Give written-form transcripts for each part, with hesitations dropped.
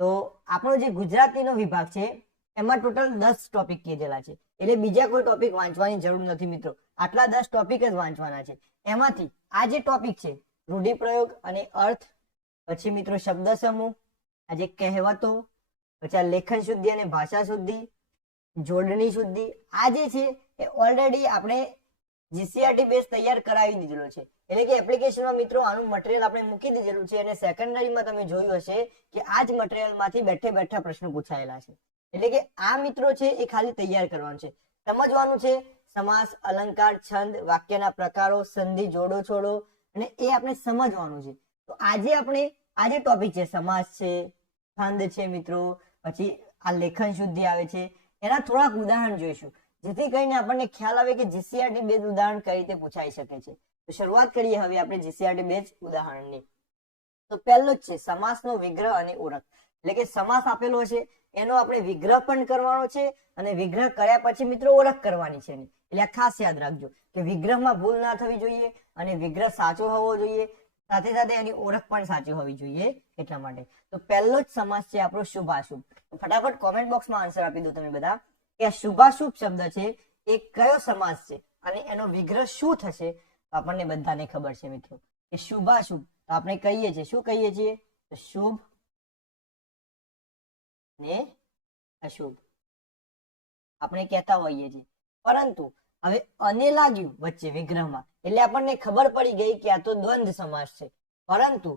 તો આપણો જે ગુજરાતીનો વિભાગ છે એમાં ટોટલ 10 ટોપિક કીધેલા છે, એટલે બીજા કોઈ ટોપિક વાંચવાની જરૂર નથી મિત્રો, આટલા 10 ટોપિક જ વાંચવાના છે. એમાંથી આ જે ટોપિક છે રૂઢિપ્રયોગ અને અર્થ, પછી મિત્રો શબ્દ સમૂહ, આ જે કહેવતો, પછી આ લેખન શુદ્ધિ અને ભાષા શુદ્ધિ, જોડણી શુદ્ધિ, આ જે છે એ ઓલરેડી આપણે જીસીઆરટી બેઝ તૈયાર કરાવી દીધેલો છે, એટલે કે એપ્લિકેશનમાં મિત્રો આનું મટીરિયલ આપણે મૂકી દીધેલું છે અને સેકન્ડરીમાં તમે જોયું હશે કે આ જ મટીરિયલમાંથી બેઠે બેઠા પ્રશ્નો પૂછાયેલા છે. એટલે કે આ મિત્રો છે એ ખાલી તૈયાર કરવાનું છે, સમજવાનું છે સમાસ, અલંકાર, છંદ, વાક્યના પ્રકારો, સંધિ, જોડો છોડો, અને એ આપણે સમજવાનું છે. તો આજે આપણે આ જે ટોપિક છે સમાસ છે, છંદ છે મિત્રો, પછી આ લેખન શુદ્ધિ આવે છે, એના થોડાક ઉદાહરણ જોઈશું, જેથી કરીને આપણને ખ્યાલ આવે કે જીસીઆરટી બેઝ ઉદાહરણ કઈ રીતે પૂછાઈ શકે છે. તો શરૂઆત કરીએ હવે આપણે જીસીઆરટી બેઝ ઉદાહરણની. તો પહેલો જ છે સમાસનો વિગ્રહ અને ઓળખ, એટલે કે સમાસ આપેલો છે એનો આપણે વિગ્રહ પણ કરવાનો છે અને વિગ્રહ કર્યા પછી મિત્રો ઓળખ કરવાની છે. એટલે આ ખાસ યાદ રાખજો કે વિગ્રહમાં ભૂલ ના થવી જોઈએ અને વિગ્રહ સાચો હોવો જોઈએ, સાથે સાથે એની ઓળખ પણ સાચી હોવી જોઈએ, એટલા માટે. તો પહેલો જ સમાસ છે આપણો શુભાશુભ. ફટાફટ કોમેન્ટ બોક્સમાં આન્સર આપી દો તમે બધા કે આ શુભાશુભ શબ્દ છે એ કયો સમાસ છે અને એનો વિગ્રહ શું થશે. આપણને બધાને ખબર છે મિત્રો કે શુભાશુભ તો આપણે કહીએ છીએ, શું કહીએ છીએ? શુભ ને અશુભ આપણે કહેતા હોઈએ છીએ, પરંતુ હવે અને લાગ્યું વચ્ચે વિગ્રહમાં એટલે આપણને ખબર પડી ગઈ કે આ તો દ્વંદ્વ સમાસ છે. પરંતુ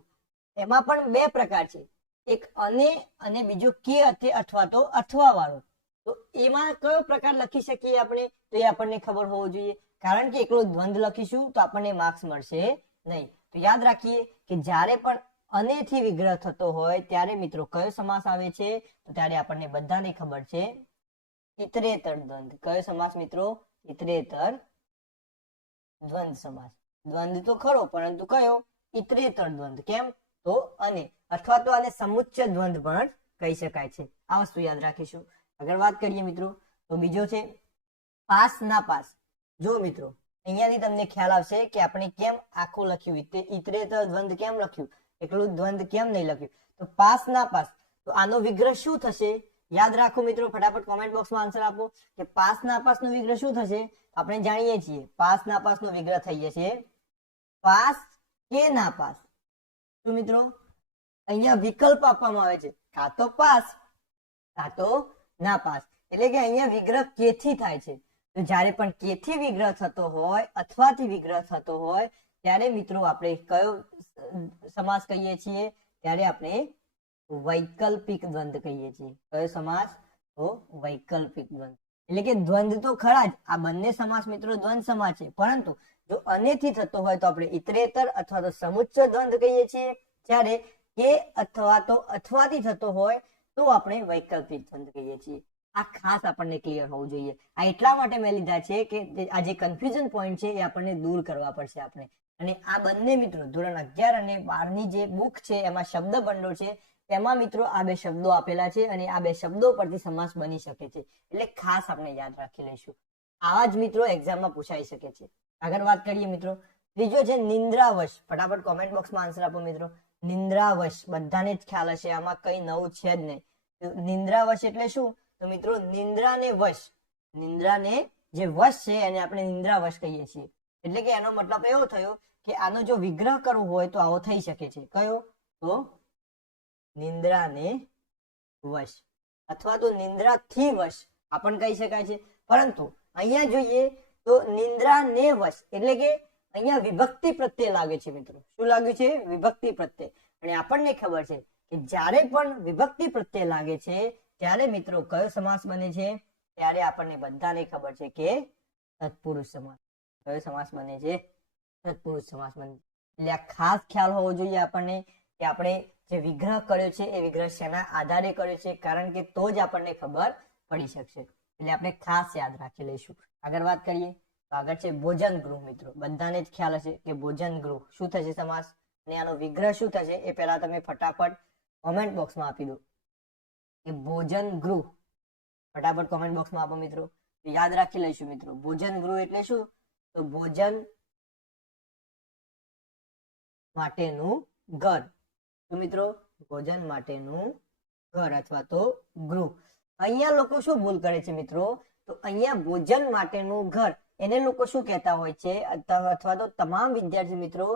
એમાં પણ બે પ્રકાર છે, એક અને બીજો કે અથવા તો અથવા વાળો. તો એમાં કયો પ્રકાર લખી શકીએ આપણે? તો એ આપણને ખબર હોવો જોઈએ, કારણ કે એકલો દ્વંદ્વ લખીશું તો આપણને માર્ક્સ મળશે નહીં. તો યાદ રાખીએ કે જ્યારે પણ અને થી વિગ્રહ થતો હોય ત્યારે મિત્રો કયો સમાસ આવે છે? તો ત્યારે આપણને બધાને ખબર છે ઇતરેતર દ્વંદ્વ. કયો સમાસ મિત્રો? ઇતરેતર દ્વંદ્વ સમાસ. દ્વંદ્વ તો ખરો પરંતુ કયો? ઇતરેતર દ્વંદ્વ. કેમ? તો અને અથવા તો આને સમુચ્ચય દ્વંદ્વ પણ કહી શકાય છે. આ વસ્તુ યાદ રાખીશું. આગળ વાત કરીએ મિત્રો તો બીજો છે પાસ ના પાસ. જો મિત્રો અહીંયાથી તમને ખ્યાલ આવશે કે આપણે કેમ આખું લખ્યું, ઇતરેતર દ્વંદ્વ કેમ લખ્યું, એટલું દ્વંદ્વ કેમ નહીં લખ્યું. તો પાસ ના પાસ, તો આનો વિગ્રહ શું થશે? યાદ રાખો મિત્રો, ફટાફટ કોમેન્ટ બોક્સમાં આન્સર આપો કે પાસ નાપાસ નો વિગ્રહ શું થશે. આપણે જાણીએ છીએ પાસ નાપાસ નો વિગ્રહ થઈ જશે પાસ કે નાપાસ. તો મિત્રો અહીંયા વિકલ્પ આપવામાં આવે છે, કાં તો પાસ કાં તો નાપાસ, એટલે કે અહીંયા વિગ્રહ કે થી થાય છે. તો જ્યારે પણ કે થી વિગ્રહ થતો હોય અથવા થી વિગ્રહ થતો હોય ત્યારે મિત્રો આપણે કયો સમાસ કહીએ છીએ? ત્યારે આપણે વૈકલ્પિક દ્વંદ્વ કહીએ છીએ. કયો સમાસ? તો વૈકલ્પિક દ્વંદ્વ. એટલે કે દ્વંદ્વ તો ખરા જ, આ બંને સમાસ મિત્રો દ્વંદ્વ સમાસ છે, પરંતુ જો અનેથી થતો હોય તો આપણે ઇતરેતર અથવા તો સમુચ્ચય દ્વંદ્વ કહીએ છીએ, જ્યારે કે અથવા તો અથવાથી થતો હોય તો આપણે વૈકલ્પિક દ્વંદ્વ કહીએ છીએ. આ ખાસ આપણને ક્લિયર હોવું જોઈએ. આ એટલા માટે મેં લીધા છે કે આ જે કન્ફ્યુઝન પોઈન્ટ છે એ આપણને દૂર કરવા પડશે આપણે. અને આ બંને મિત્રો ધોરણ 11 અને 12 ની જે બુક છે એમાં શબ્દ ભંડોળ છે તેમાં મિત્રો આ બે શબ્દો આપેલા છે અને આ બે શબ્દો પરથી સમાસ બની શકે છે, એટલે ખાસ આપણે યાદ રાખી લઈશું. આવા જ મિત્રો એક્ઝામમાં પૂછાઈ શકે છે. આગળ વાત કરીએ મિત્રો, ત્રીજો છે નિંદ્રાવશ. ફટાફટ કોમેન્ટ બોક્સમાં આન્સર આપો મિત્રો. નિંદ્રાવશ બધાને જ ખ્યાલ હશે, આમાં કઈ નવું છે જ નહીં. નિંદ્રાવશ એટલે શું? તો મિત્રો નિંદ્રાને વશ, નિંદ્રાને જે વશ છે એને આપણે નિંદ્રાવશ કહીએ છીએ. એટલે કે એનો મતલબ એવો થયો કે આનો જો વિગ્રહ કરવો હોય તો આવો થઈ શકે છે. કયો? તો નિંદ્રાને વશ અથવા તો નિંદ્રાથી વશ આ પણ કહી શકાય છે. પરંતુ અહીંયા જોઈએ તો નિંદ્રાને વશ એટલે કે અહીંયા વિભક્તિ પ્રત્યે લાગે છે મિત્રો. શું લાગ્યું છે? વિભક્તિ પ્રત્યે. અને આપણને ખબર છે કે જ્યારે પણ વિભક્તિ પ્રત્યે લાગે છે ત્યારે મિત્રો કયો સમાસ બને છે? ત્યારે આપણને બધાને ખબર છે કે તત્પુરુષ સમાસ. કયો સમાસ બને છે? તત્પુરુષ સમાસ બને. એટલે આ ખાસ ખ્યાલ હોવો જોઈએ આપણને કે આપણે જે વિગ્રહ કર્યો છે એ વિગ્રહ શેના આધારે કર્યો છે, કારણ કે તો જ આપણને ખબર પડી શકશે. એટલે આપણે ખાસ યાદ રાખી લઈશું. આગળ વાત કરીએ તો આગળ છે ભોજન ગૃહ. મિત્રો બધાને જ ખ્યાલ હશે કે ભોજન ગૃહ શું થશે સમાસ અને આનો વિગ્રહ શું થશે એ પહેલા તમે ફટાફટ કોમેન્ટ બોક્સમાં આપી દો કે ભોજન ગૃહ. ફટાફટ કોમેન્ટ બોક્સમાં આપો મિત્રો, યાદ રાખી લઈશું મિત્રો. ભોજન ગૃહ એટલે શું? તો ભોજન માટેનું ઘર. તો મિત્રો ભોજન માટેનું ઘર અથવા તો ગૃહ. અહીંયા લોકો શું ભૂલ કરે છે મિત્રો, તો અહીંયા ભોજન માટેનું ઘર એને લોકો શું કહેતા હોય છે, અથવા તો તમામ વિદ્યાર્થી મિત્રો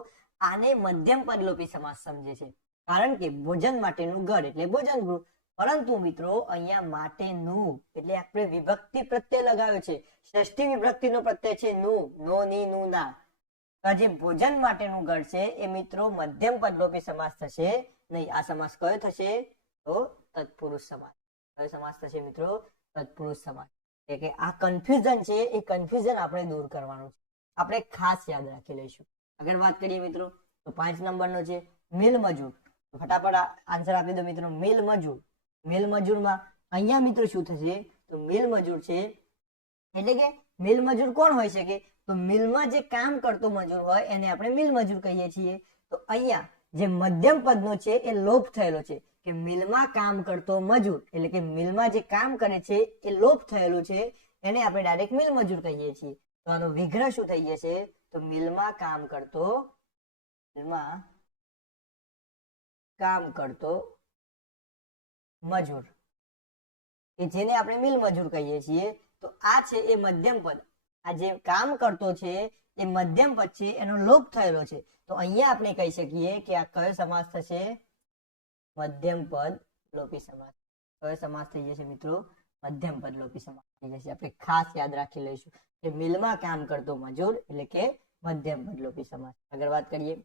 આને મધ્યમ પદલોપી સમાસ સમજે છે. કારણ કે ભોજન માટેનું ઘર એટલે ભોજન ગૃહ, પરંતુ મિત્રો અહીંયા માટેનું એટલે આપણે વિભક્તિ પ્રત્યય લગાવ્યો છે. ષષ્ઠી વિભક્તિનો પ્રત્યય છે નું, નો, ની, નું, ના. જે ભોજન માટેનું ઘર છે એ મિત્રો મધ્યમ પદલોપી સમાસ થશે નહીં. આ સમાસ કયો થશે, તો તત્પુરુષ સમાસ. કયો સમાસ થશે મિત્રો, તત્પુરુષ સમાસ. એટલે કે આ કન્ફ્યુઝન છે એ કન્ફ્યુઝન આપણે દૂર કરવાનું છે, આપણે ખાસ યાદ રાખી લઈશું. આગળ વાત કરીએ મિત્રો તો 5 નંબરનો છે મિલ મજૂર. ફટાફટ આન્સર આપી દો મિત્રો. મિલ મજૂર. મિલ મજૂરમાં અહીંયા મિત્રો શું થશે, તો મિલ મજૂર છે એટલે કે મિલ મજૂર કોણ હોઈ શકે, તો મિલમાં જે કામ કરતો મજૂર હોય એને આપણે મિલ મજૂર કહીએ છીએ. તો અહીંયા જે મધ્યમ પદનો છે એ લોપ થયેલો છે કે મિલમાં કામ કરતો મજૂર, એટલે કે મિલમાં જે કામ કરે છે એ લોપ થયેલું છે, એને આપણે ડાયરેક્ટ મિલ મજૂર કહીએ છીએ. તો આનો વિગ્રહ શું થઈ જશે, તો મિલમાં કામ કરતો મજૂર, કે જેને આપણે મિલ મજૂર કહીએ છીએ. તો આ છે એ મધ્યમ પદ. આ જે કામ કરતો છે એ મધ્યમ પદ છે, એનો લોપ થયેલો છે. તો અહીંયા આપણે કહી શકીએ કે આ કયો સમાસ થશે, મધ્યમ પદ લોપી સમાસ. કયો સમાસ થઈ જશે મિત્રો, મધ્યમ પદ લોપી સમાસ થઈ જશે. આપણે ખાસ યાદ રાખી લઈશું કે મિલમાં કામ કરતો મજૂર એટલે કે મધ્યમ પદ લોપી સમાસ. આગળ વાત કરીએ.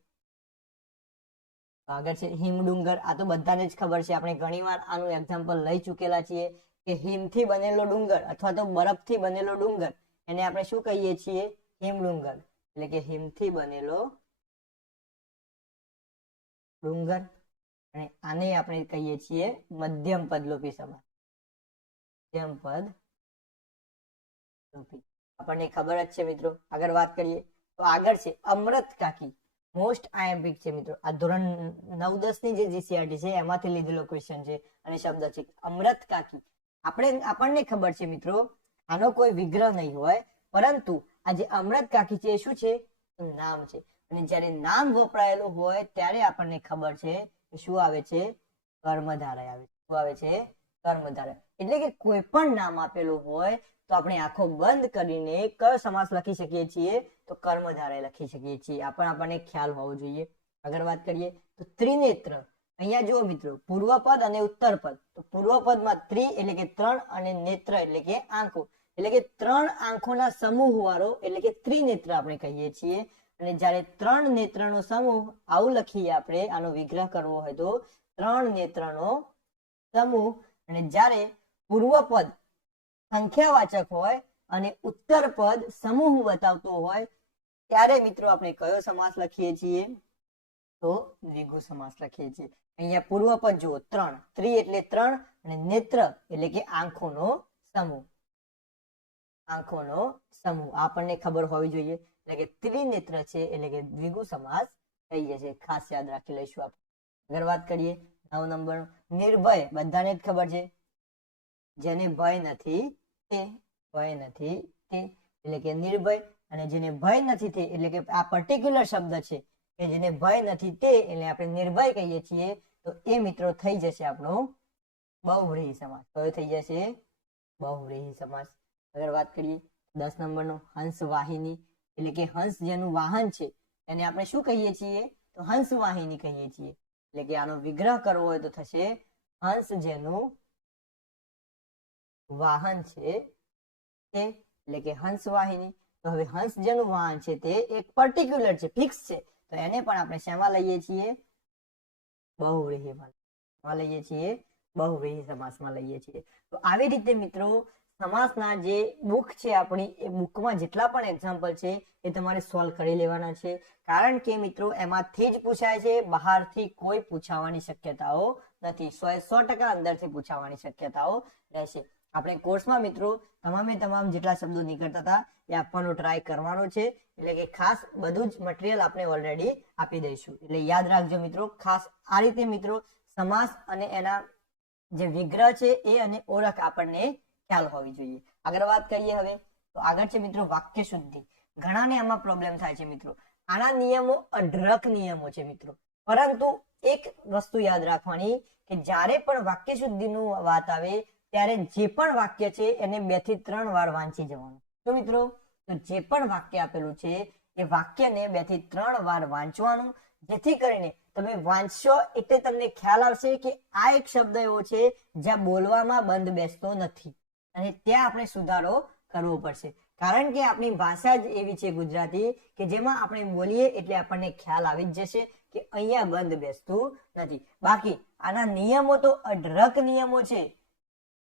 આગળ છે હિમડુંગર. આ તો બધાને જ ખબર છે, આપણે ઘણીવાર આનું એક્ઝામ્પલ લઈ ચૂકેલા છીએ કે હિમથી બનેલો ડુંગર અથવા તો બરફથી બનેલો ડુંગર એને આપણે શું કહીએ છીએ, હિમડુંગર. એટલે કે હિમથી બનેલો ડુંગર. અને આને આપણે કહીએ છીએ મધ્યમ પદલોપી સમાસ. મધ્યમ પદ લોપી. આપણને ખબર જ છે મિત્રો. આગળ વાત કરીએ તો આગળ છે અમૃત કાકી. મોસ્ટ આઈએમપી છે મિત્રો. આ ધોરણ 9-10 ની જે જીસીઆરટી છે એમાંથી લીધેલો ક્વેશ્ચન છે અને શબ્દ છે અમૃત કાકી. આપણને ખબર છે મિત્રો આનો કોઈ વિગ્રહ નહીં હોય, પરંતુ આ જે અમૃત કાકી છે એ શું છે, નામ છે. અને જ્યારે નામ વપરાયેલું હોય ત્યારે આપણને ખબર છે કે શું આવે છે, કર્મધારય આવે. શું આવે છે, કર્મધારય. એટલે કે કોઈ પણ નામ આપેલું હોય તો આપણે આંખો બંધ કરીને કયો સમાસ લખી શકીએ છીએ, તો કર્મધારય લખી શકીએ છીએ. આ પણ આપણને ખ્યાલ હોવો જોઈએ. આગળ વાત કરીએ તો ત્રિનેત્ર. અહીંયા જુઓ મિત્રો, પૂર્વ પદ અને ઉત્તર પદ. તો પૂર્વ પદમાં ત્રિ એટલે કે 3 અને નેત્ર એટલે કે આંખો, એટલે કે 3 આંખોના સમૂહ વાળો એટલે કે ત્રિનેત્ર આપણે કહીએ છીએ. અને જ્યારે 3 નેત્રનો સમૂહ આવું લખીએ આપણે, આનો વિગ્રહ કરવો હોય તો 3 નેત્રનો સમૂહ. અને જ્યારે પૂર્વ પદ સંખ્યાવાચક હોય અને ઉત્તર પદ સમૂહ બતાવતો હોય ત્યારે મિત્રો આપણે કયો સમાસ લખીએ છીએ, તો દ્વિગુ સમાસ લખીએ છીએ. અહીંયા પૂર્વ પદ જુઓ 3, ત્રિ એટલે 3 અને નેત્ર એટલે કે આંખોનો સમૂહ. આંખોનો સમૂહ આપણને ખબર હોવી જોઈએ. એટલે કે ત્રિનેત્ર છે એટલે કે દ્વિગુ સમાસ થઈ જશે. ખાસ યાદ રાખી લઈશું આપણે. આગળ વાત કરીએ 9 નંબર નિર્ભય. બધાને જ ખબર છે, જેને ભય નથી તે, ભય નથી તે એટલે કે નિર્ભય. અને જેને ભય નથી તે એટલે કે આ પર્ટિક્યુલર શબ્દ છે કે જેને ભય નથી તે એટલે આપણે નિર્ભય કહીએ છીએ. તો એ મિત્રો થઈ જશે આપણો બહુવ્રીહી સમાસ. કયો થઈ જશે, બહુવ્રીહી સમાસ. આગળ વાત કરીએ 10 નંબરનો હંસ વાહિની. એટલે કે હંસ જેનું વાહન છે એને આપણે શું કહીએ છીએ, તો હંસ વાહિની કહીએ છીએ. એટલે કે આનો વિગ્રહ કરવો હોય તો થશે હંસ જેનું વાહન છે તે, એટલે કે હંસ વાહિની. તો હવે હંસ જેનું વાહન છે તે એક પર્ટિક્યુલર છે, ફિક્સ છે. તો એને પણ આપણે શેમાં લઈએ છીએ, બહુવ્રીહીમાં લઈએ છીએ, બહુવ્રીહી સમાસમાં લઈએ છીએ. તો આવી રીતે મિત્રો સમાસના જે બુક છે આપણી, એ બુકમાં જેટલા પણ એક્ઝામ્પલ છે એ તમારે સોલ્વ કરી લેવાના છે. કારણ કે મિત્રો એમાંથી જ પૂછાય છે, બહારથી કોઈ પૂછાવાની શક્યતાઓ નથી. 100% અંદરથી પૂછાવાની શક્યતાઓ રહેશે. આપણે કોર્સમાં મિત્રો તમામ જેટલા શબ્દો નીકળતા હતા એ આપવાનો ટ્રાય કરવાનો છે. એટલે કે ખાસ બધું જ મટીરિયલ આપણે ઓલરેડી આપી દઈશું. એટલે યાદ રાખજો મિત્રો. ખાસ આ રીતે મિત્રો સમાસ અને એના જે વિગ્રહ છે એ અને ઓળખ આપણને ખ્યાલ હોવી જોઈએ. આગળ વાત કરીએ હવે તો આગળ છે મિત્રો વાક્ય શુદ્ધિ. ઘણાને આમાં પ્રોબ્લેમ થાય છે મિત્રો. આના નિયમો અઢળક નિયમો છે મિત્રો, પરંતુ એક વસ્તુ યાદ રાખવાની કે જ્યારે પણ વાક્ય શુદ્ધિનું વાત આવે ત્યારે જે પણ વાક્ય છે એને 2 થી 3 વાર વાંચી જવાનું. તો મિત્રો તો જે પણ વાક્ય આપેલું છે એ વાક્યને 2 થી 3 વાર વાંચવાનું, જેથી કરીને તમે વાંચશો એટલે તમને ખ્યાલ આવશે કે આ એક શબ્દ એવો છે જ્યાં બોલવામાં બંધ બેસતો નથી અને ત્યાં આપણે સુધારો કરવો પડશે. કારણ કે આપણી ભાષા જ એવી છે ગુજરાતી કે જેમાં આપણે બોલીએ એટલે આપણને ખ્યાલ આવી જ જશે કે અહીંયા બંધ બેસતું નથી. બાકી આના નિયમો તો અઢળક નિયમો છે,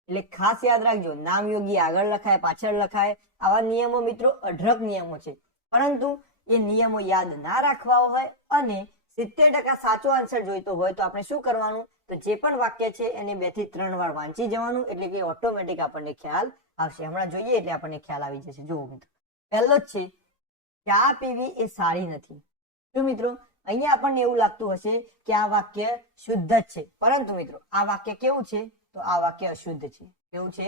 એટલે ખાસ યાદ રાખજો. નામયોગી આગળ લખાય, પાછળ લખાય, આવા નિયમો મિત્રો અઢળક નિયમો છે. પરંતુ એ નિયમો યાદ ના રાખવા હોય અને 70% સાચો આન્સર જોઈતો હોય તો આપણે શું કરવાનું, તો જે પણ વાક્ય છે એને 2 થી 3 વાર વાંચી જવાનું, એટલે કે ઓટોમેટિક આપણને ખ્યાલ આવશે. હમણાં જોઈએ એટલે આપણને ખ્યાલ આવી જશે. જુઓ મિત્રો, પહેલો જ છે ચા પીવી એ સારી નથી. શું મિત્રો, અહીંયા આપણને એવું લાગતું હશે કે આ વાક્ય શુદ્ધ જ છે, પરંતુ મિત્રો આ વાક્ય કેવું છે, તો આ વાક્ય અશુદ્ધ છે. કેવું છે?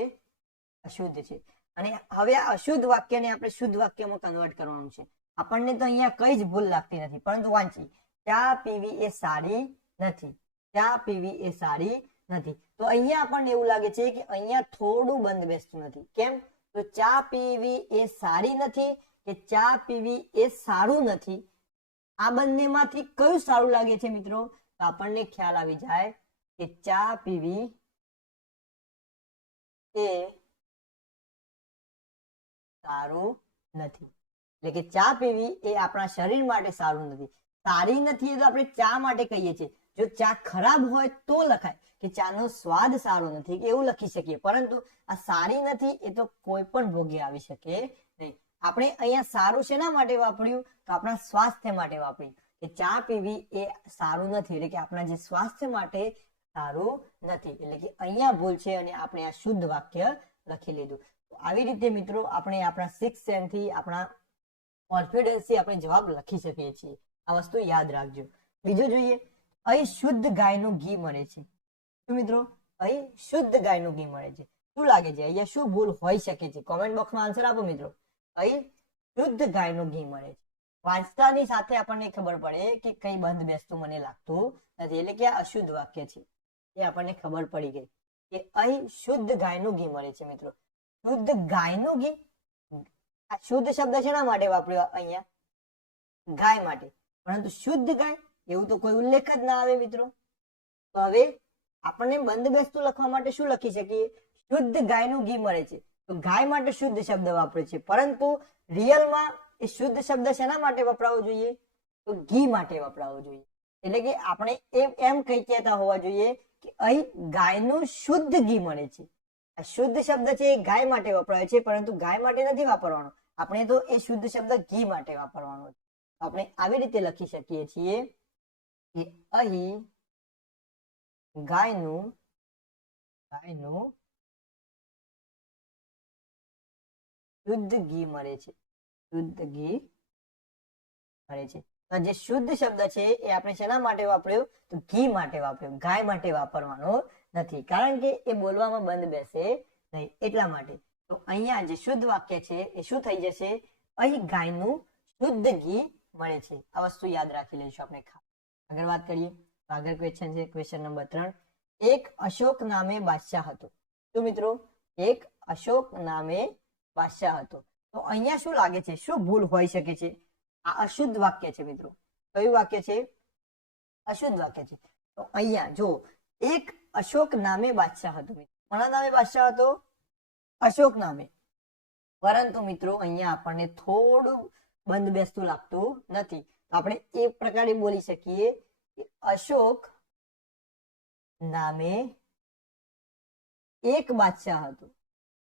અશુદ્ધ છે. અને હવે આ અશુદ્ધ વાક્યને આપણે શુદ્ધ વાક્યમાં કન્વર્ટ કરવાનું છે. આપણને તો અહીંયા કઈ જ ભૂલ લાગતી નથી, પરંતુ વાંચી, ચા પીવી એ સારી નથી. ચા પીવી એ સારી નથી. તો અહીંયા આપણને એવું લાગે છે કે અહીંયા થોડું બંધ બેસતું નથી. કેમ? તો ચા પીવી એ સારી નથી કે ચા પીવી એ સારું નથી, આ બંનેમાંથી કયું સારું લાગે છે મિત્રો? તો આપણને ખ્યાલ આવી જાય કે ચા પીવી એ સારું નથી. એટલે કે ચા પીવી એ આપણા શરીર માટે સારું નથી. સારી નથી એ તો આપણે ચા માટે કહીએ છીએ. જો ચા ખરાબ હોય તો લખાય કે ચાનો સ્વાદ સારો નથી, કે એવું લખી શકીએ, પરંતુ આ સારી નથી એ તો કોઈ પણ ભોગે આવી શકે નહીં. આપણે અહીંયા સારું શેના માટે વાપર્યું? તો આપણા સ્વાસ્થ્ય માટે વાપર્યું કે ચા પીવી એ સારું નથી, એટલે કે આપણા જે સ્વાસ્થ્ય માટે સારું નથી. એટલે કે અહીંયા ભૂલ છે અને આપણે આ શુદ્ધ વાક્ય લખી લીધું. આવી રીતે મિત્રો આપણે આપણા 6th સેન્સ થી, આપણા કોન્ફિડન્સ થી આપણે જવાબ લખી શકીએ છીએ. આ વસ્તુ યાદ રાખજો. બીજું જોઈએ, અહીં શુદ્ધ ગાયનું ઘી મળે છે. શું મિત્રો? અહીં શુદ્ધ ગાયનું ઘી મળે છે. શું લાગે છે અહીંયા શું ભૂલ હોઈ શકે છે? કોમેન્ટ બોક્સમાં આન્સર આપો મિત્રો. અહીં શુદ્ધ ગાયનું ઘી મળે છે. વાંચતાની સાથે આપણને ખબર પડે કે કઈ બંધ બેસતું મને લાગતું નથી, એટલે કે આ અશુદ્ધ વાક્ય છે. એ આપણને ખબર પડી ગઈ કે અહીં શુદ્ધ ગાયનું ઘી મળે છે. મિત્રો શુદ્ધ ગાયનું ઘી, આ શુદ્ધ શબ્દ શેના માટે વાપર્યો અહીંયા? ગાય માટે. પરંતુ શુદ્ધ ગાય એવું તો કોઈ ઉલ્લેખ જ ના આવે મિત્રો. તો હવે આપણને બંધ બેસતું લખવા માટે શું લખી શકીએ? શુદ્ધ ગાયનું ઘી મળે છે. તો ગાય માટે શુદ્ધ શબ્દ વાપરે છે, પરંતુ રિયલમાં એ શુદ્ધ શબ્દ શેના માટે વપરાવો જોઈએ? તો ઘી માટે વપરાવો જોઈએ. એટલે કે આપણે એમ કઈ કહેતા હોવા જોઈએ કે અહીં ગાયનું શુદ્ધ ઘી મળે છે. આ શુદ્ધ શબ્દ છે એ ગાય માટે વપરાય છે, પરંતુ ગાય માટે નથી વાપરવાનો. આપણે તો એ શુદ્ધ શબ્દ ઘી માટે વાપરવાનો છે. આપણે આવી રીતે લખી શકીએ છીએ કે અહીં ગાયનું શુદ્ધ ઘી મળે છે. શુદ્ધ ઘી મળે છે. તો જે શુદ્ધ શબ્દ છે એ આપણે શેના માટે વાપર્યો? તો ઘી માટે વાપર્યો. ગાય માટે વાપરવાનો નથી, કારણ કે એ બોલવામાં બંધ બેસે નહીં, એટલા માટે. તો અહીંયા જે શુદ્ધ વાક્ય છે એ શું થઈ જશે? અહીં ગાયનું શુદ્ધ ઘી મળે છે. આ વસ્તુ યાદ રાખી લઈશું આપણે. આગળ વાત કરીએ તો આગળ ક્વેશ્ચન છે, ક્વેશ્ચન નંબર 3. એક અશોક નામે બાદશાહ હતો. તો મિત્રો એક અશોક નામે બાદશાહ હતો. તો અહીંયા શું લાગે છે, શું ભૂલ હોઈ શકે છે? આ અશુદ્ધ વાક્ય છે મિત્રો. કયું વાક્ય છે? અશુદ્ધ વાક્ય છે. તો અહીંયા જો એક અશોક નામે બાદશાહ હતો. કોના નામે બાદશાહ હતો? અશોક નામે. પરંતુ મિત્રો અહીંયા આપણને થોડું બંધ બેસતું લાગતું નથી. આપણે એ પ્રકારે બોલી શકીએ કે અશોક નામે એક બાદશાહ હતો.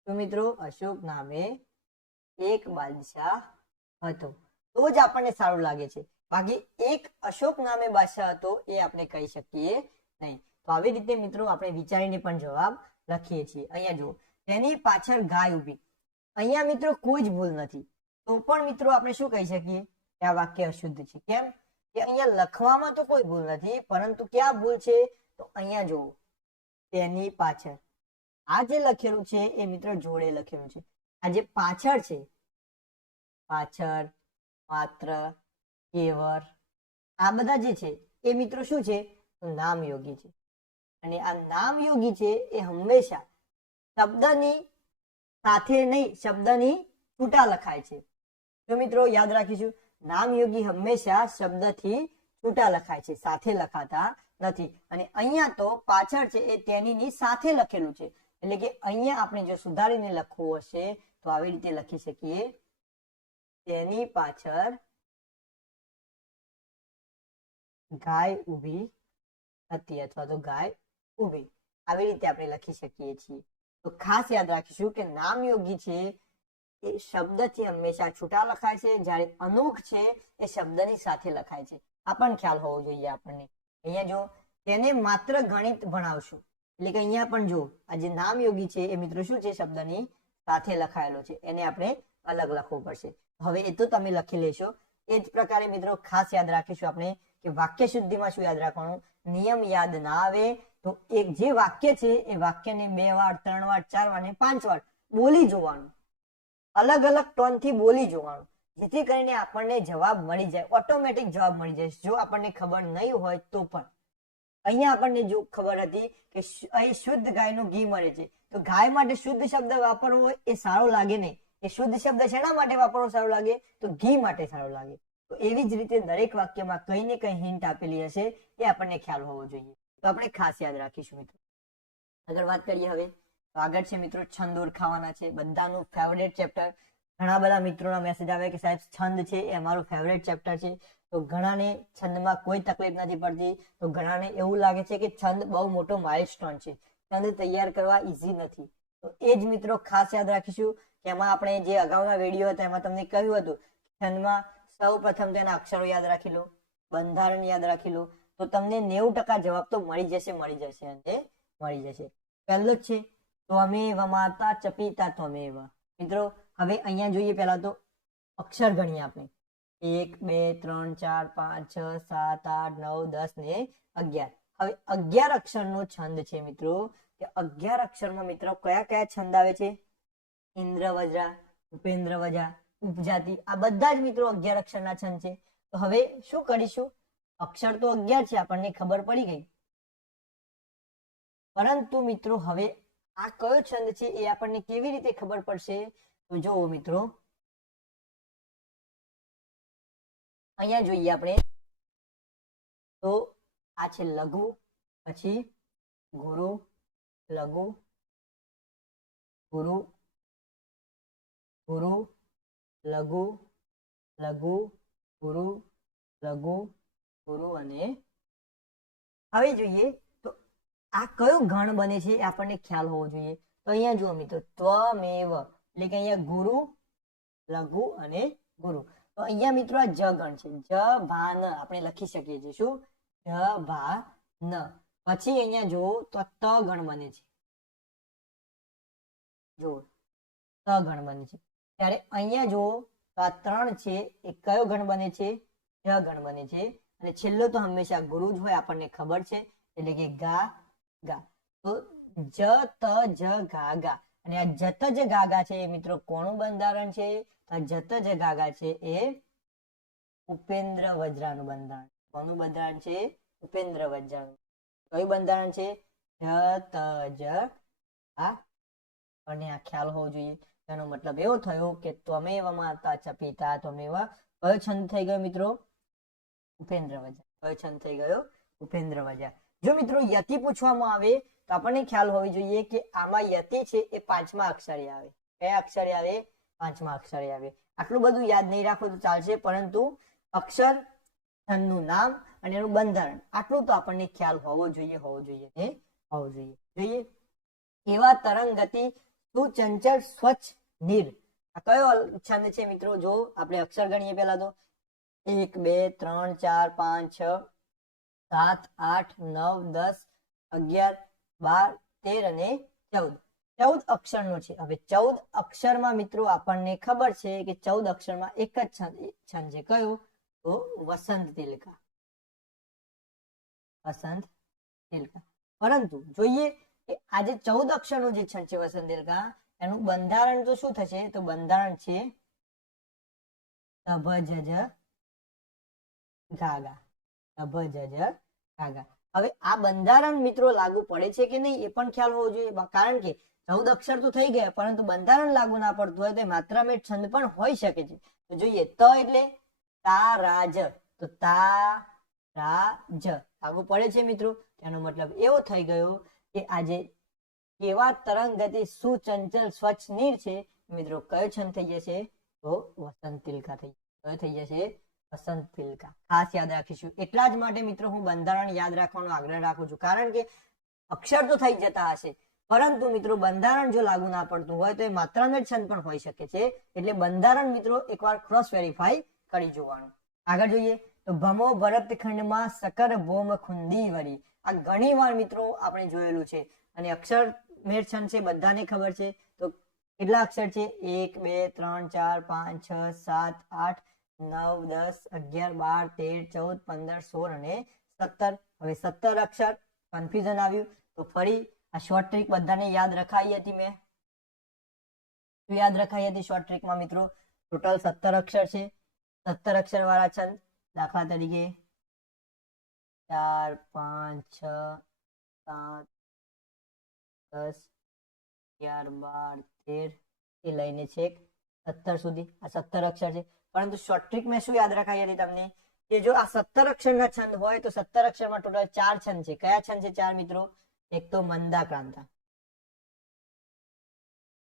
તો મિત્રો અશોક નામે એક બાદશાહ હતો, તો જ આપણને સારું લાગે છે. બાકી એક અશોક નામે બાદશાહ હતો એ આપણે કહી શકીએ નહીં. તો આવી રીતે મિત્રો આપણે વિચારીને પણ જવાબ લખીએ છીએ. અહીંયા જુઓ, તેની પાછળ ગાય ઊભી. અહીંયા મિત્રો કોઈ જ ભૂલ નથી, તો પણ મિત્રો આપણે શું કહી શકીએ કે આ વાક્ય અશુદ્ધ છે. કેમ? કે અહીંયા લખવામાં તો કોઈ ભૂલ નથી, પરંતુ ક્યાં ભૂલ છે? તો અહીંયા જુઓ, તેની પાછળ. આ જે લખેલું છે એ મિત્રો જોડે લખેલું છે. આ જે પાછળ છે, પાછળ, માત્ર, કેવર, આ બધા જે છે એ મિત્રો શું છે? તો નામયોગી છે. અને આ નામયોગી છે એ હંમેશા શબ્દની સાથે નહીં, શબ્દની છૂટા લખાય છે. તો મિત્રો યાદ રાખીશું, નામયોગી હંમેશા શબ્દથી છૂટા લખાય છે, સાથે લખાતા નથી. અને અહીંયા તો પાછળ છે એ તેનીની સાથે લખેલું છે, એટલે કે અહીંયા આપણે જો સુધારીને લખવું હશે તો આવી રીતે લખી શકીએ, તેની પાછળ ગાય ઊભી હતી અથવા તો ગાય ઊભી, આવી રીતે આપણે લખી શકીએ છીએ. તો ખાસ યાદ રાખીશું કે નામયોગી છે એ શબ્દથી હંમેશા છૂટા લખાય છે, જ્યારે અનુક છે એ શબ્દની સાથે લખાય છે. આ પણ ખ્યાલ હોવો જોઈએ આપણને. અહીંયા જો તેને માત્ર ગણિત ભણાવશું, એટલે કે અહીંયા પણ જો આ જે નામયોગી છે એ મિત્રો શું છે, શબ્દની સાથે લખાયેલો છે, એને આપણે અલગ લખવું પડશે. હવે એ તો તમે લખી લેશો. એ જ પ્રકારે મિત્રો ખાસ યાદ રાખીશું આપણે કે વાક્ય શુદ્ધિમાં શું યાદ રાખવાનું, નિયમ યાદ ના આવે તો એક જે વાક્ય છે એ વાક્યને 2 વાર 3 વાર 4 વાર ને 5 વાર બોલી જોવાનું, અલગ અલગ ટોનથી બોલી જોવાનું, જેથી કરીને આપણને જવાબ મળી જાય, ઓટોમેટિક જવાબ મળી જાય. જો આપણને ખબર નહીં હોય તો પણ અહીંયા આપણને જો ખબર હતી કે અહીં શુદ્ધ ગાયનું ઘી મળે છે, તો ગાય માટે શુદ્ધ શબ્દ વાપરવો એ સારો લાગે નહીં. એ શુદ્ધ શબ્દ શેના માટે વાપરવો સારો લાગે, તો ઘી માટે સારો લાગે. તો એવી જ રીતે દરેક વાક્યમાં કઈ ને કઈ હિન્ટ આપેલી હશે, એ આપણને ખ્યાલ હોવો જોઈએ. તો આપણે ખાસ યાદ રાખીશું મિત્રો. આગળ વાત કરીએ હવે, તો આગળ છે મિત્રો છંદ ઓળખાવાના છે, બધાનું ફેવરેટ ચેપ્ટર. ઘણા બધા મિત્રોના મેસેજ આવે કે સાહેબ છંદ છે એ અમારું ફેવરેટ ચેપ્ટર છે. તો ઘણાને છંદમાં કોઈ તકલીફ નથી પડતી, તો ઘણાને એવું લાગે છે કે છંદ બહુ મોટો માઇલસ્ટોન છે, છંદ તૈયાર કરવા ઈઝી નથી. તો એ જ મિત્રો ખાસ યાદ રાખીશું કે એમાં આપણે જે અગાઉના વિડીયો હતા એમાં તમને કહ્યું હતું છંદમાં સૌ પ્રથમ તેના અક્ષરો યાદ રાખી લો, બંધારણ યાદ રાખી લો, તો તમને 90% જવાબ તો મળી જશે અને મળી જશે. પહેલો જ છે ત્વમેવ માતા ચ પિતા ત્વમેવ. મિત્રો હવે અહીંયા જોઈએ પહેલા તો અક્ષર ગણીએ આપણે, 1 2 3 4 5 6 7 8 9 10 ને 11. હવે 11 અક્ષરનો છંદ છે મિત્રો, કે 11 અક્ષરમાં મિત્રો કયા કયા છંદ આવે છે, ઇન્દ્ર વજ્રા, ઉપેન્દ્ર વજા, ઉપજાતિ, આ બધા જ મિત્રો 11 અક્ષરના છંદ છે. તો હવે શું કરીશું, અક્ષર તો 11 છે આપણને ખબર પડી ગઈ, પરંતુ મિત્રો હવે આ કયો છંદ છે એ આપણને કેવી રીતે ખબર પડશે, તો જુઓ મિત્રો અહીંયા જોઈએ આપણે, તો આ છે લઘુ, પછી ગુરુ, લઘુ, ગુરુ, ગુરુ, લઘુ, લઘુ, ગુરુ, લઘુ, ગુરુ અને હવે જોઈએ તો આ કયો ગણ બને છે એ આપણને ખ્યાલ હોવો જોઈએ. તો અહીંયા જુઓ મિત્રો ત્વમેવ, એટલે કે અહીંયા ગુરુ, લઘુ અને ગુરુ. તો અહીંયા મિત્રો આ જ ગણ છે, જ ભા ન આપણે લખી શકીએ છીએ, શું, જ ભા ન. પછી અહીંયા જુઓ તો ત ગણ બને છે, જુઓ ત ગણ બને છે. ત્યારે અહીંયા જુઓ તો આ 3 છે એ કયો ગણ બને છે, જ ગણ બને છે. અને છેલ્લો તો હંમેશા ગુરુ જ હોય, આપણને ખબર છે, એટલે કે ગા ગા. તો જ ત જ ગા ગા, અને આ જત જ ગાગા છે એ મિત્રો કોનું બંધારણ છે, આ જત જ ગાગા છે એ ઉપેન્દ્ર વજ્રાનું બંધારણ. કોનું બંધારણ છે, ઉપેન્દ્ર વજ્રાનું. કયું બંધારણ છે, જ ત જ આ. અને આ ખ્યાલ હોવો જોઈએ. એનો મતલબ એવો થયો કે ત્વમેવ માતા ચ પિતા ત્વમેવ, કયો છંદ થઈ ગયો મિત્રો, ઉપેન્દ્ર વજા. કયો છંદ થઈ ગયો, ઉપેન્દ્ર વજા. જો મિત્રો યતિ પૂછવામાં આવે તો આપણને ખ્યાલ હોવી જોઈએ કે આમાં યતિ છે એ 5મા અક્ષરે આવે. કયા અક્ષરે આવે, 5મા અક્ષરે આવે. આટલું બધું યાદ નહીં રાખો તો ચાલશે, પરંતુ અક્ષર, છંદનું નામ અને એનું બંધારણ આટલું તો આપણને ખ્યાલ હોવો જોઈએ. જોઈએ એવા તરંગ ગતિ સુચંચળ સ્વચ્છ નીર. આ કયો છંદ છે મિત્રો, જો આપણે અક્ષર ગણીએ પહેલા તો 1 2 3 4 5 6 7 8 9 10 11 12 13 અને 14 અક્ષરનો છે. હવે 14 અક્ષરમાં મિત્રો આપણને ખબર છે કે 14 અક્ષરમાં એક જ છંદ છે, કયો, તો વસંત તિલકા. વસંત તિલકા. પરંતુ જોઈએ કે આ જે 14 અક્ષરનો જે છંદ છે વસંત તિલકા, એનું બંધારણ તો શું થશે, તો બંધારણ છે તભ જજ ગાગા. તભ જજ ગાગા. હવે આ બંધારણ મિત્રો લાગુ પડે છે કે નહીં એ પણ ખ્યાલ હોવો જોઈએ, કારણ કે 14 અક્ષર તો થઈ ગયા પરંતુ બંધારણ લાગુ ના પડતું હોય તો માત્રામેળ છંદ પણ હોઈ શકે છે. તો જોઈએ ત એટલે તારાજ, તો તારાજ લાગુ પડે છે મિત્રો. તેનો મતલબ એવો થઈ ગયો કે આજે કેવા તરંગ ગતિ સુચંચલ સ્વચ્છ નીર છે મિત્રો, કયો છંદ થઈ જશે? તો વસંત તિલકા થઈ જશે વસંત તિલકા. ખાસ યાદ રાખીશું. એટલા જ માટે મિત્રો હું બંધારણ યાદ રાખવાનો આગ્રહ રાખું છું, કારણ કે અક્ષર તો થઈ જતા હશે પરંતુ મિત્રો બંધારણ જો લાગુ ના પડતું હોય તો એ માત્રામેળ છંદ પણ હોઈ શકે છે. એટલે બંધારણ મિત્રો એકવાર ક્રોસ વેરીફાઈ કરી જોવાનું. આગળ જોઈએ તો ભમો ભરતખંડમાં સકર ભોમ ખુંદી વળી. આ ઘણી વાર મિત્રો આપણે જોયેલું છે અને અક્ષર મેળ છંદ છે બધાને ખબર છે. તો કેટલા અક્ષર છે? 1 2 3 4 5 6 7 8 9 10 11 12 13 14 15 16 અને 17. હવે 17 અક્ષર કન્ફ્યુઝન આવ્યું તો ફરી આ શોર્ટ ટ્રીક બધાને યાદ રખાઈ હતી. મેં યાદ રખાઈ હતી શોર્ટ ટ્રીકમાં મિત્રો. ટોટલ 17 અક્ષર છે. 17 અક્ષર વાળા છંદ દાખલા તરીકે 4 5 6 7 10 11 12 13 એ લઈને છેક 17 સુધી આ 17 અક્ષર છે. પરંતુ શોર્ટ ટ્રીક મેં શું યાદ રખાઈ હતી તમને કે જો આ 17 અક્ષરના છંદ હોય તો 17 અક્ષરમાં ટોટલ 4 છંદ છે. કયા છંદ છે 4 મિત્રો? એક તો મંદાક્રાંતા,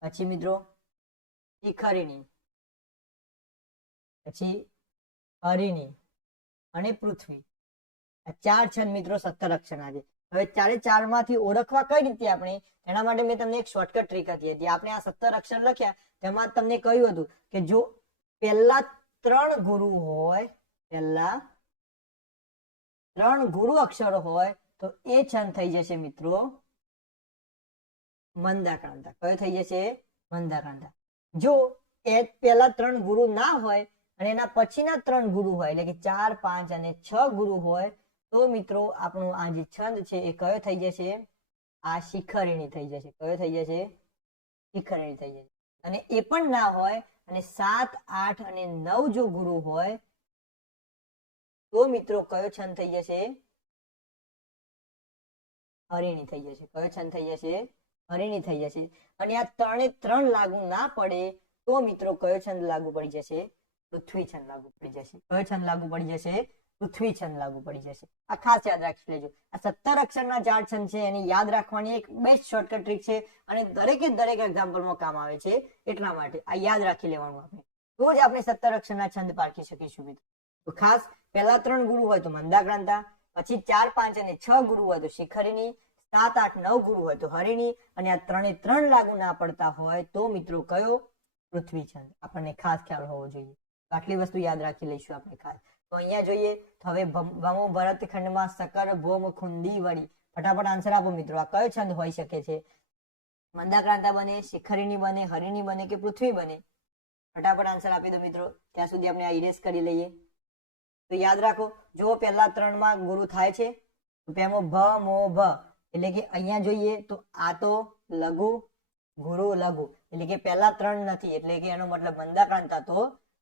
પછી મિત્રો શિખરિણી, પછી હરિણી અને પૃથ્વી. આ 4 છંદ મિત્રો 17 અક્ષરના છે. હવે 4 માંથી ઓળખવા કઈ રીતે આપણે? એના માટે મેં તમને એક શોર્ટકટ ટ્રીક હતી. આપણે આ 17 અક્ષર લખ્યા તેમાં તમને કહ્યું હતું કે જો પહેલા 3 ગુરુ હોય, પહેલા 3 ગુરુ અક્ષરો હોય તો એ છંદ થઈ જશે મિત્રો મંદાક્રાંતા. કયો થઈ જશે? મંદાક્રાંતા. જો એ પહેલા 3 ગુરુ ના હોય અને એના પછીના 3 ગુરુ હોય એટલે કે 4 5 અને 6 ગુરુ હોય તો મિત્રો આપણું આ જે છંદ છે એ કયો થઈ જશે? આ શિખરિણી થઈ જશે. કયો થઈ જશે? શિખરિણી થઈ જશે. અને એ પણ ના હોય અને 7 8 અને 9 જો ગુરુ હોય તો મિત્રો કયો છંદ થઈ જશે? હરિણી થઈ જશે. કયો છંદ થઈ જશે? હરિણી થઈ જશે. અને આ 3 લાગુ ના પડે તો મિત્રો કયો છંદ લાગુ પડી જશે? પૃથ્વી છંદ લાગુ પડી જશે. કયો છંદ લાગુ પડી જશે? પૃથ્વી છંદ લાગુ પડી જશે. આ ખાસ યાદ રાખી લેજો. આ 17 અક્ષરના 4 છંદ છે એની યાદ રાખવાની એક બેસ્ટ શોર્ટકટ ટ્રીક છે અને દરેકે દરેક એક્ઝામ્પલમાં કામ આવે છે. એટલા માટે આ યાદ રાખી લેવાનું આપણે, તો જ આપણે 17 અક્ષરના છંદ પારખી શકીશું મિત્રો. તો ખાસ પહેલા 3 ગુરુ હોય તો મંદાક્રાંતા, પછી 4 5 અને 6 ગુરુ હોય તો શિખરિણી, 7 8 9 ગુરુ હોય તો હરિણી અને આ 3 લાગુ ના પડતા હોય તો મિત્રો કયો? પૃથ્વી છંદ. આપણને ખાસ ખ્યાલ હોવો જોઈએ. આટલી વસ્તુ યાદ રાખી લઈશું આપણે ખાસ. તો અહીંયા જોઈએ તો હવે ભમો ભરતખંડમાં સકર ભોમ ખુંદી વળી. ફટાફટ આન્સર આપો મિત્રો. આ કયો છંદ હોઈ શકે છે? મંદાક્રાંતા બને, શિખરિણી બને, હરિણી બને કે પૃથ્વી બને? ફટાફટ આન્સર આપી દો મિત્રો. ત્યાં સુધી આપણે આ ઇરેઝ કરી લઈએ. તો યાદ રાખો, જો પહેલા 3 માં ગુરુ થાય છે તો પેમાં ભ મો ભ એટલે કે અહીંયા જોઈએ તો આ તો લઘુ ગુરુ લઘુ એટલે કે પહેલા 3 નથી એટલે કે એનો મતલબ મંદાક્રાંતા તો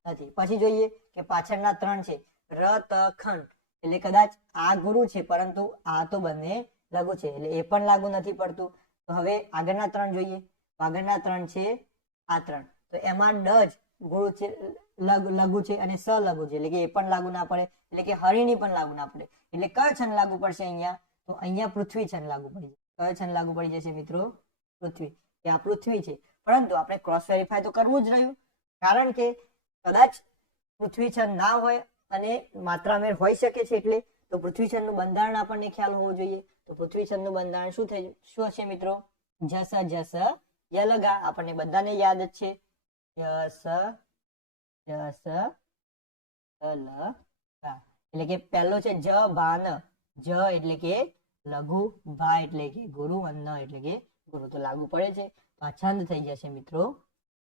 નથી. પછી જોઈએ કે પાછળના 3 છે ર ત ખંડ એટલે કદાચ આ ગુરુ છે પરંતુ આ તો બંને લઘુ છે એટલે એ પણ લાગુ નથી પડતું. તો હવે આગળના 3 જોઈએ. આગળના 3 છે આ 3, તો એમાં ડ જ ગુરુ છે, લઘુ છે અને સ લઘુ છે એટલે કે એ પણ લાગુ ના પડે. એટલે કે હરિણી પણ લાગુ ના પડે. એટલે કયો છંદ લાગુ પડશે અહીંયા? તો અહીંયા પૃથ્વી છંદ લાગુ પડી જશે. કયો છંદ લાગુ પડી જશે મિત્રો? પૃથ્વી. કે આ પૃથ્વી છે. પરંતુ આપણે ક્રોસ વેરીફાઈ તો કરવું જ રહ્યું, કારણ કે કદાચ પૃથ્વી છંદ ના હોય અને માત્રામેળ હોઈ શકે છે. એટલે તો પૃથ્વી છંદનું બંધારણ આપણને ખ્યાલ હોવો જોઈએ. તો પૃથ્વી છંદનું બંધારણ શું હશે મિત્રો? જસ જસ યલગા. આપણને બધાને યાદ જ છે. જસ જસ યલગા એટલે કે પહેલો છે જ ભાન. જ એટલે કે લઘુ, ભા એટલે કે ગુરુ, અન્ન એટલે કે ગુરુ. તો લાગુ પડે છે. તો આ છંદ થઈ જશે મિત્રો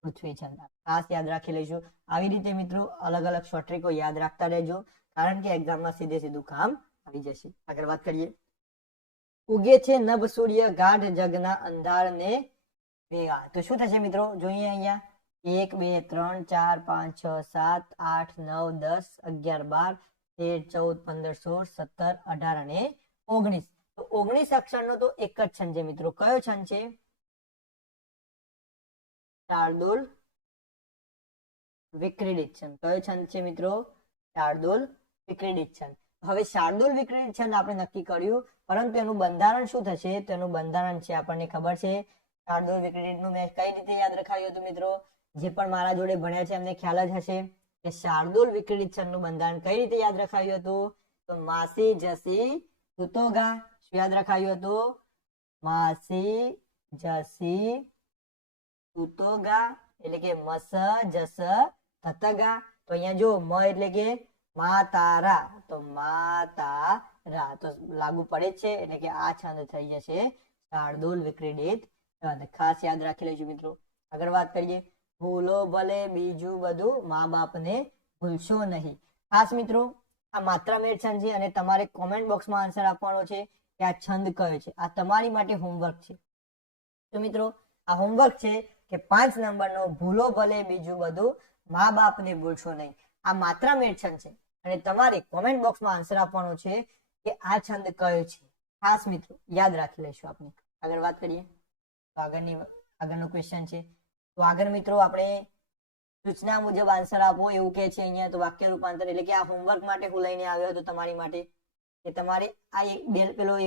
પૃથ્વી છંદ. ખાસ યાદ રાખી લઈશું. આવી રીતે મિત્રો અલગ અલગ શોર્ટ ટ્રીકો યાદ રાખતા રહેજો, કારણ કે એક્ઝામમાં સીધું કામ આવી જશે. આગળ વાત કરીએ. ઉગે છે નભ સૂર્ય ગાઢ જગના અંધારને ભેગા. તો શું થશે મિત્રો? જોઈએ અહીંયા 1 2 3 4 5 6 7 8 9 10 11 12 13 14 15 16 17 18 અને 19. તો 19 અક્ષરનો તો એક જ છંદ છે મિત્રો. કયો છંદ છે? શાર્દૂલ વિક્રીડિત છંદ. કયો છંદ છે મિત્રો? શાર્દૂલ વિક્રીડિત છંદ. હવે શાર્દૂલ વિક્રીડિત છંદ આપણે નક્કી કર્યું, પરંતુ એનું બંધારણ શું થશે? તો એનું બંધારણ છે આપણને ખબર છે. શાર્દૂલ વિક્રીડિત નું મેં કઈ રીતે યાદ રખાવ્યું હતું મિત્રો? જે પણ મારા જોડે ભણ્યા છે એમને ખ્યાલ જ હશે કે શાર્દૂલ વિક્રીડિત છંદ નું બંધારણ કઈ રીતે યાદ રખાવ્યું હતું? તો માસી જસી સુતોગા. શું યાદ રખાવ્યું હતું? માસી જસી સુતોગા, એટલે કે મસ જસ થતગા. તો અહીંયા જો મ એટલે કે મા તારા, તો મા તારા તો લાગુ પડે જ છે, એટલે કે આ છંદ થઈ જશે શાર્દૂલ વિક્રીડિત છંદ. ખાસ યાદ રાખી લેજો મિત્રો. આગળ વાત કરીએ. ભૂલો ભલે બીજું બધું, મા બાપને ભૂલશો નહીં. ખાસ મિત્રો આ માત્રામેળ છંદ છે અને તમારે કોમેન્ટ બોક્સમાં આન્સર આપવાનો છે કે આ છંદ કયો છે. આ તમારી માટે હોમવર્ક છે. તો મિત્રો આ હોમવર્ક છે કે 5 નંબરનો ભૂલો ભલે બીજું બધું, મા બાપને ભૂલશો નહીં. આ માત્રામેળ છંદ છે અને તમારે કોમેન્ટ બોક્સમાં આન્સર આપવાનો છે કે આ છંદ કયો છે. ખાસ મિત્રો યાદ રાખી લઈશું આપણે. આગળ વાત કરીએ તો આગળનો ક્વેશ્ચન છે. તો આગળ મિત્રો આપણે સૂચના મુજબ આન્સર આપો એવું કે છે અહીંયા. તો વાક્ય રૂપાંતર એટલે કે આ હોમવર્ક માટે હું લઈને આવ્યો હતો તમારી માટે કે તમારે આ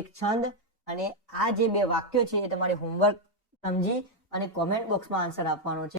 એક છંદ અને આ જે બે વાક્યો છે એ તમારે હોમવર્ક સમજી અને કોમેન્ટ બોક્સમાં આન્સર આપવાનો છે.